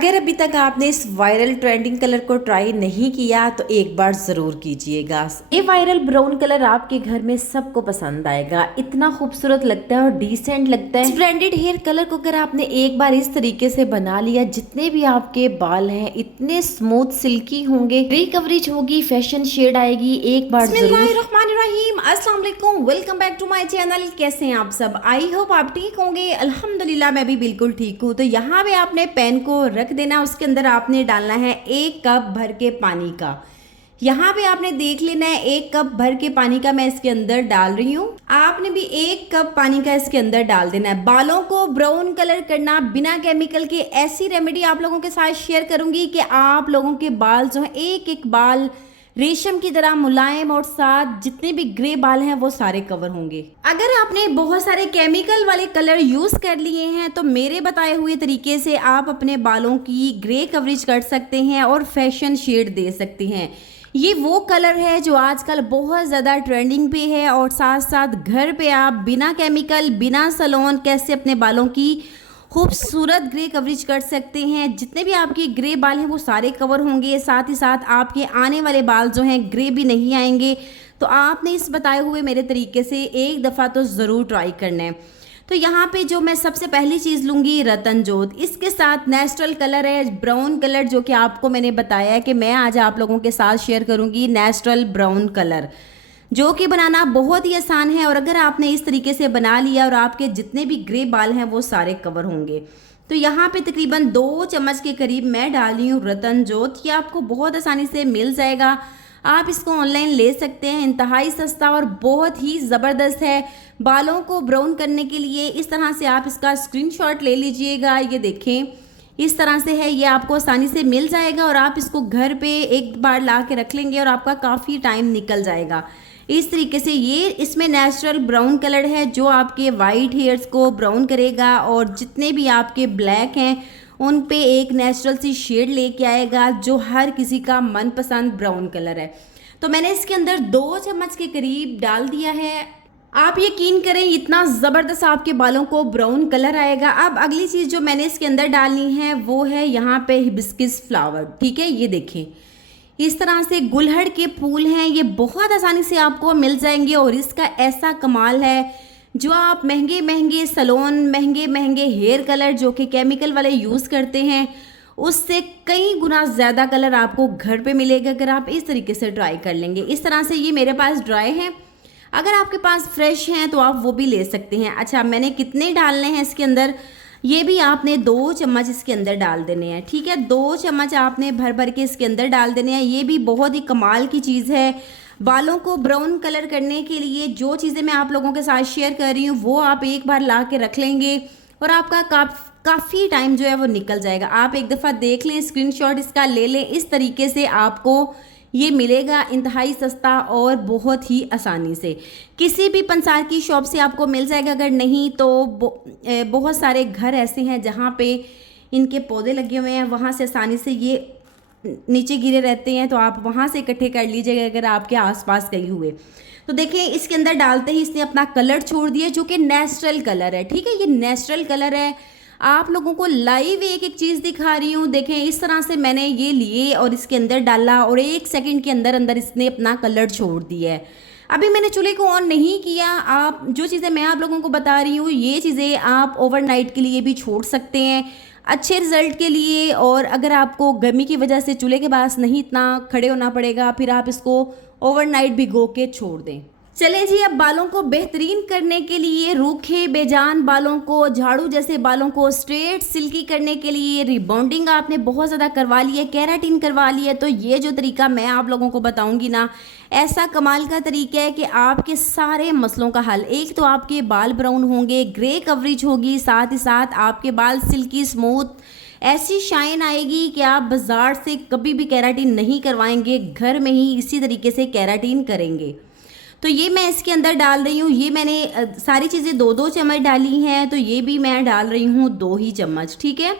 अगर अभी तक आपने इस वायरल ट्रेंडिंग कलर को ट्राई नहीं किया तो एक बार ज़रूर कीजिएगा। ये वायरल ब्राउन कलर आपके घर में सबको पसंद आएगा, इतना खूबसूरत लगता है और डिसेंट लगता है। इस ब्रांडेड हेयर कलर को अगर आपने एक बार इस तरीके से बना लिया, जितने भी आपके बाल हैं इतने स्मूथ सिल्की होंगे, ग्रे कवरेज होगी, फैशन शेड आएगी। एक बार बिस्मिल्लाहिर्रहमानिर्रहीम, अस्सलाम वालेकुम, welcome back to my channel. कैसे हैं आप सब? आई होप आप ठीक होंगे। अल्हम्दुलिल्लाह मैं भी बिल्कुल ठीक हूँ। तो यहाँ पे आपने पैन को रख देना, उसके अंदर आपने डालना है 1 कप भर के पानी का। यहाँ पे आपने देख लेना है 1 कप भर के पानी का मैं इसके अंदर डाल रही हूँ। आपने भी 1 कप पानी का इसके अंदर डाल देना है। बालों को ब्राउन कलर करना बिना केमिकल के, ऐसी रेमेडी आप लोगों के साथ शेयर करूंगी कि आप लोगों के बाल जो है एक एक बाल रेशम की तरह मुलायम और साथ जितने भी ग्रे बाल हैं वो सारे कवर होंगे। अगर आपने बहुत सारे केमिकल वाले कलर यूज कर लिए हैं तो मेरे बताए हुए तरीके से आप अपने बालों की ग्रे कवरेज कर सकते हैं और फैशन शेड दे सकते हैं। ये वो कलर है जो आजकल बहुत ज़्यादा ट्रेंडिंग पे है और साथ साथ घर पे आप बिना केमिकल बिना सलोन कैसे अपने बालों की खूबसूरत ग्रे कवरेज कर सकते हैं। जितने भी आपके ग्रे बाल हैं वो सारे कवर होंगे, साथ ही साथ आपके आने वाले बाल जो हैं ग्रे भी नहीं आएंगे। तो आपने इस बताए हुए मेरे तरीके से एक दफ़ा तो ज़रूर ट्राई करना है। तो यहाँ पे जो मैं सबसे पहली चीज़ लूँगी रतन जोत, इसके साथ नेचुरल कलर है ब्राउन कलर, जो कि आपको मैंने बताया है कि मैं आज आप लोगों के साथ शेयर करूँगी नेचुरल ब्राउन कलर, जो कि बनाना बहुत ही आसान है। और अगर आपने इस तरीके से बना लिया और आपके जितने भी ग्रे बाल हैं वो सारे कवर होंगे। तो यहाँ पे तकरीबन 2 चम्मच के करीब मैं डाल रही हूँ रतन जोत। ये आपको बहुत आसानी से मिल जाएगा, आप इसको ऑनलाइन ले सकते हैं। इंतहाई सस्ता और बहुत ही ज़बरदस्त है बालों को ब्राउन करने के लिए। इस तरह से आप इसका स्क्रीनशॉट ले लीजिएगा। ये देखें इस तरह से है, ये आपको आसानी से मिल जाएगा और आप इसको घर पे एक बार ला के रख लेंगे और आपका काफ़ी टाइम निकल जाएगा। इस तरीके से ये इसमें नेचुरल ब्राउन कलर है जो आपके वाइट हेयर्स को ब्राउन करेगा और जितने भी आपके ब्लैक हैं उन पे एक नेचुरल सी शेड लेके आएगा जो हर किसी का मनपसंद ब्राउन कलर है। तो मैंने इसके अंदर 2 चम्मच के करीब डाल दिया है। आप यकीन करें इतना ज़बरदस्त आपके बालों को ब्राउन कलर आएगा। अब अगली चीज़ जो मैंने इसके अंदर डालनी है वो है यहाँ पे हिबिस्कस फ्लावर। ठीक है, ये देखें इस तरह से गुलहड़ के फूल हैं, ये बहुत आसानी से आपको मिल जाएंगे। और इसका ऐसा कमाल है, जो आप महंगे महंगे सलोन महंगे महंगे हेयर कलर जो कि केमिकल वाले यूज़ करते हैं उससे कई गुना ज़्यादा कलर आपको घर पे मिलेगा अगर आप इस तरीके से ट्राई कर लेंगे। इस तरह से ये मेरे पास ड्राई हैं, अगर आपके पास फ्रेश हैं तो आप वो भी ले सकते हैं। अच्छा, मैंने कितने डालने हैं इसके अंदर, ये भी आपने 2 चम्मच इसके अंदर डाल देने हैं। ठीक है, 2 चम्मच आपने भर भर के इसके अंदर डाल देने हैं। ये भी बहुत ही कमाल की चीज़ है बालों को ब्राउन कलर करने के लिए। जो चीज़ें मैं आप लोगों के साथ शेयर कर रही हूँ वो आप एक बार ला के रख लेंगे और आपका काफ़ी टाइम जो है वो निकल जाएगा। आप एक दफ़ा देख लें, स्क्रीनशॉट इसका ले लें। इस तरीके से आपको ये मिलेगा इंतहाई सस्ता और बहुत ही आसानी से। किसी भी पंसार की शॉप से आपको मिल जाएगा, अगर नहीं तो बहुत सारे घर ऐसे हैं जहाँ पे इनके पौधे लगे हुए हैं, वहाँ से आसानी से ये नीचे गिरे रहते हैं, तो आप वहाँ से इकट्ठे कर लीजिएगा अगर आपके आसपास कहीं हुए। तो देखिए इसके अंदर डालते ही इसने अपना कलर छोड़ दिया जो कि नेचुरल कलर है। ठीक है, ये नेचुरल कलर है, आप लोगों को लाइव एक एक चीज़ दिखा रही हूँ। देखें इस तरह से मैंने ये लिए और इसके अंदर डाला और 1 सेकंड के अंदर अंदर इसने अपना कलर छोड़ दिया है। अभी मैंने चूल्हे को ऑन नहीं किया। आप जो चीज़ें मैं आप लोगों को बता रही हूँ ये चीज़ें आप ओवरनाइट के लिए भी छोड़ सकते हैं अच्छे रिजल्ट के लिए। और अगर आपको गर्मी की वजह से चूल्हे के पास नहीं इतना खड़े होना पड़ेगा, फिर आप इसको ओवरनाइट भिगो के छोड़ दें। चले जी, अब बालों को बेहतरीन करने के लिए, रूखे बेजान बालों को, झाड़ू जैसे बालों को स्ट्रेट सिल्की करने के लिए रिबॉन्डिंग आपने बहुत ज़्यादा करवा ली है, केराटिन करवा ली है, तो ये जो तरीका मैं आप लोगों को बताऊंगी ना, ऐसा कमाल का तरीका है कि आपके सारे मसलों का हल। एक तो आपके बाल ब्राउन होंगे, ग्रे कवरेज होगी, साथ ही साथ आपके बाल सिल्की स्मूथ, ऐसी शाइन आएगी कि आप बाज़ार से कभी भी केराटिन नहीं करवाएंगे, घर में ही इसी तरीके से केराटिन करेंगे। तो ये मैं इसके अंदर डाल रही हूँ। ये मैंने सारी चीज़ें 2-2 चम्मच डाली हैं, तो ये भी मैं डाल रही हूँ 2 ही चम्मच। ठीक है,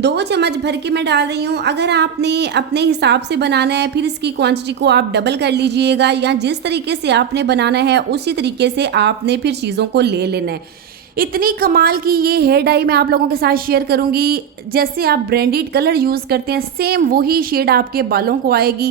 2 चम्मच भर के मैं डाल रही हूँ। अगर आपने अपने हिसाब से बनाना है फिर इसकी क्वांटिटी को आप डबल कर लीजिएगा, या जिस तरीके से आपने बनाना है उसी तरीके से आपने फिर चीज़ों को ले लेना है। इतनी कमाल की ये हेयर डाई मैं आप लोगों के साथ शेयर करूंगी। जैसे आप ब्रांडेड कलर यूज़ करते हैं सेम वही शेड आपके बालों को आएगी।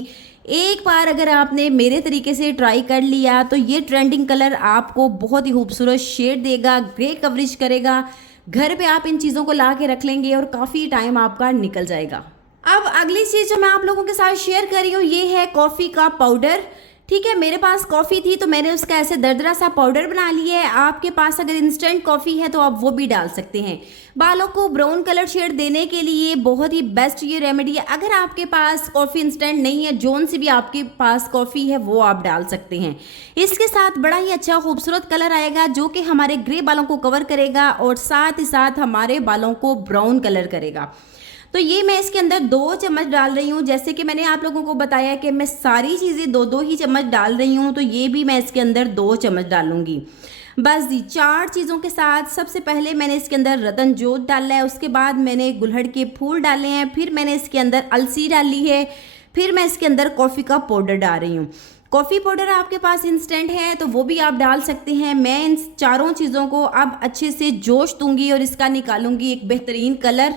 एक बार अगर आपने मेरे तरीके से ट्राई कर लिया तो ये ट्रेंडिंग कलर आपको बहुत ही खूबसूरत शेड देगा, ग्रे कवरेज करेगा। घर पे आप इन चीज़ों को ला के रख लेंगे और काफ़ी टाइम आपका निकल जाएगा। अब अगली चीज़ जो मैं आप लोगों के साथ शेयर कर रही हूँ ये है कॉफ़ी का पाउडर। ठीक है, मेरे पास कॉफ़ी थी तो मैंने उसका ऐसे दरदरा सा पाउडर बना लिया है। आपके पास अगर इंस्टेंट कॉफ़ी है तो आप वो भी डाल सकते हैं। बालों को ब्राउन कलर शेड देने के लिए बहुत ही बेस्ट ये रेमेडी है। अगर आपके पास कॉफ़ी इंस्टेंट नहीं है, जोन से भी आपके पास कॉफ़ी है वो आप डाल सकते हैं। इसके साथ बड़ा ही अच्छा खूबसूरत कलर आएगा जो कि हमारे ग्रे बालों को कवर करेगा और साथ ही साथ हमारे बालों को ब्राउन कलर करेगा। तो ये मैं इसके अंदर 2 चम्मच डाल रही हूँ। जैसे कि मैंने आप लोगों को बताया कि मैं सारी चीज़ें 2-2 ही चम्मच डाल रही हूँ, तो ये भी मैं इसके अंदर 2 चम्मच डालूंगी। बस जी 4 चीज़ों के साथ सबसे पहले मैंने इसके अंदर रतन जोत डाला है, उसके बाद मैंने गुलहड़ के फूल डाले हैं, फिर मैंने इसके अंदर अलसी डाली है, फिर मैं इसके अंदर कॉफ़ी का पाउडर डाल रही हूँ। कॉफ़ी पाउडर आपके पास इंस्टेंट है तो वो भी आप डाल सकते हैं। मैं इन चारों चीज़ों को अब अच्छे से जोश दूंगी और इसका निकालूंगी एक बेहतरीन कलर।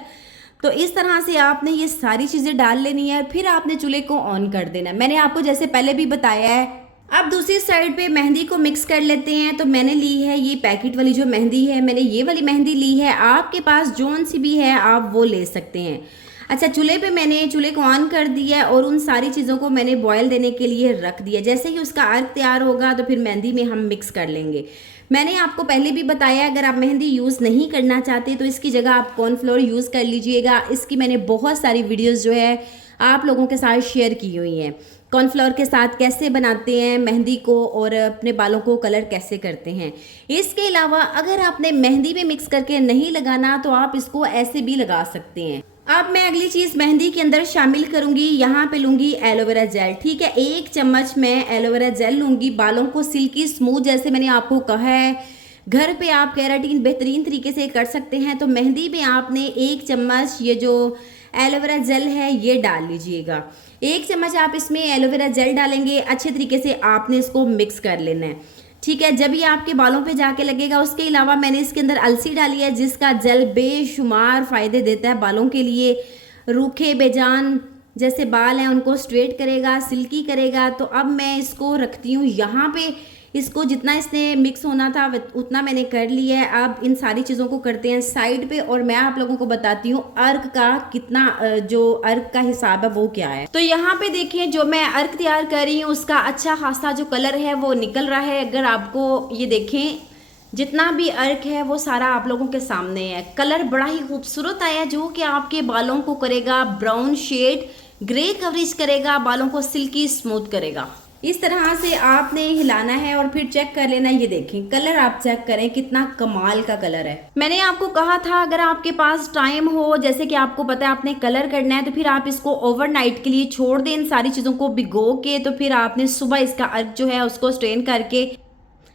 तो इस तरह से आपने ये सारी चीज़ें डाल लेनी है, फिर आपने चूल्हे को ऑन कर देना है। मैंने आपको जैसे पहले भी बताया है। अब दूसरी साइड पे मेहंदी को मिक्स कर लेते हैं। तो मैंने ली है ये पैकेट वाली जो मेहंदी है, मैंने ये वाली मेहंदी ली है। आपके पास जौन सी भी है आप वो ले सकते हैं। अच्छा, मैंने चूल्हे को ऑन कर दिया और उन सारी चीज़ों को मैंने बॉयल देने के लिए रख दिया। जैसे ही उसका अर्क तैयार होगा तो फिर मेहंदी में हम मिक्स कर लेंगे। मैंने आपको पहले भी बताया अगर आप मेहंदी यूज़ नहीं करना चाहते तो इसकी जगह आप कॉर्नफ्लोर यूज़ कर लीजिएगा। इसकी मैंने बहुत सारी वीडियोस जो है आप लोगों के साथ शेयर की हुई हैं। कॉर्नफ्लोर के साथ कैसे बनाते हैं मेहंदी को और अपने बालों को कलर कैसे करते हैं। इसके अलावा अगर आपने मेहंदी में मिक्स करके नहीं लगाना तो आप इसको ऐसे भी लगा सकते हैं। अब मैं अगली चीज़ मेहंदी के अंदर शामिल करूंगी। यहाँ पे लूँगी एलोवेरा जेल। ठीक है, 1 चम्मच मैं एलोवेरा जेल लूँगी। बालों को सिल्की स्मूथ जैसे मैंने आपको कहा है घर पे आप केराटिन बेहतरीन तरीके से कर सकते हैं। तो मेहंदी में आपने 1 चम्मच ये जो एलोवेरा जेल है ये डाल लीजिएगा। 1 चम्मच आप इसमें एलोवेरा जेल डालेंगे, अच्छे तरीके से आपने इसको मिक्स कर लेना है। ठीक है, जब ये आपके बालों पे जाके लगेगा। उसके अलावा मैंने इसके अंदर अलसी डाली है जिसका जेल बेशुमार फ़ायदे देता है बालों के लिए। रूखे बेजान जैसे बाल हैं उनको स्ट्रेट करेगा, सिल्की करेगा। तो अब मैं इसको रखती हूँ यहाँ पे। इसको जितना इसने मिक्स होना था उतना मैंने कर लिया है। अब इन सारी चीज़ों को करते हैं साइड पे और मैं आप लोगों को बताती हूँ अर्क का कितना, जो अर्क का हिसाब है वो क्या है। तो यहाँ पे देखिए जो मैं अर्क तैयार कर रही हूँ उसका अच्छा खासा जो कलर है वो निकल रहा है। अगर आपको ये देखें जितना भी अर्क है वो सारा आप लोगों के सामने है। कलर बड़ा ही खूबसूरत आया जो कि आपके बालों को करेगा ब्राउन शेड, ग्रे कवरेज करेगा, बालों को सिल्की स्मूथ करेगा। इस तरह से आपने हिलाना है और फिर चेक कर लेना। ये देखें कलर आप चेक करें कितना कमाल का कलर है। मैंने आपको कहा था अगर आपके पास टाइम हो, जैसे कि आपको पता है आपने कलर करना है तो फिर आप इसको ओवरनाइट के लिए छोड़ दें, इन सारी चीज़ों को भिगो के। तो फिर आपने सुबह इसका अर्क जो है उसको स्ट्रेन करके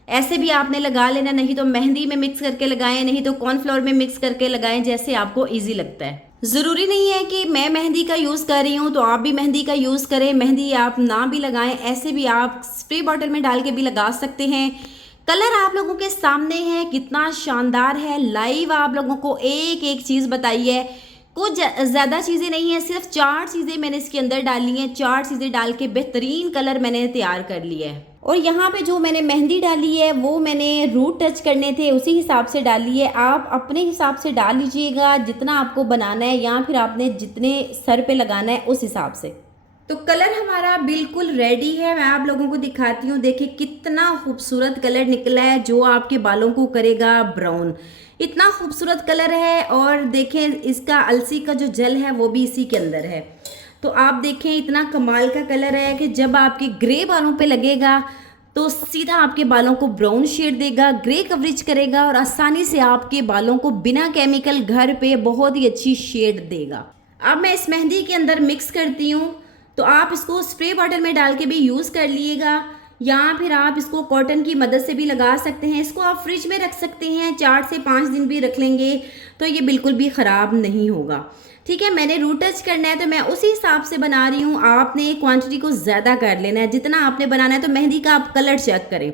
ऐसे भी आपने लगा लेना, नहीं तो मेहंदी में मिक्स करके लगाएं, नहीं तो कॉर्नफ्लोर में मिक्स करके लगाएं, जैसे आपको ईजी लगता है। ज़रूरी नहीं है कि मैं मेहंदी का यूज़ कर रही हूँ तो आप भी मेहंदी का यूज़ करें। मेहंदी आप ना भी लगाएं, ऐसे भी आप स्प्रे बॉटल में डाल के भी लगा सकते हैं। कलर आप लोगों के सामने है कितना शानदार है। लाइव आप लोगों को एक एक चीज़ बताई है, कुछ ज़्यादा चीज़ें नहीं है, सिर्फ 4 चीज़ें मैंने इसके अंदर डाली हैं। 4 चीज़ें डाल के बेहतरीन कलर मैंने तैयार कर लिया है। और यहाँ पे जो मैंने मेहंदी डाली है वो मैंने रूट टच करने थे उसी हिसाब से डाली है। आप अपने हिसाब से डाल लीजिएगा जितना आपको बनाना है या फिर आपने जितने सर पे लगाना है उस हिसाब से। तो कलर हमारा बिल्कुल रेडी है। मैं आप लोगों को दिखाती हूँ, देखिए कितना खूबसूरत कलर निकला है जो आपके बालों को करेगा ब्राउन। इतना खूबसूरत कलर है। और देखें इसका अलसी का जो जेल है वो भी इसी के अंदर है। तो आप देखें इतना कमाल का कलर है कि जब आपके ग्रे बालों पे लगेगा तो सीधा आपके बालों को ब्राउन शेड देगा, ग्रे कवरेज करेगा और आसानी से आपके बालों को बिना केमिकल घर पे बहुत ही अच्छी शेड देगा। अब मैं इस मेहंदी के अंदर मिक्स करती हूँ। तो आप इसको स्प्रे बॉटल में डाल के भी यूज़ कर लीजिएगा या फिर आप इसको कॉटन की मदद से भी लगा सकते हैं। इसको आप फ्रिज में रख सकते हैं, 4 से 5 दिन भी रख लेंगे तो ये बिल्कुल भी ख़राब नहीं होगा। ठीक है, मैंने रूट टच करना है तो मैं उसी हिसाब से बना रही हूँ। आपने क्वांटिटी को ज़्यादा कर लेना है जितना आपने बनाना है। तो मेहंदी का आप कलर चेक करें,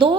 2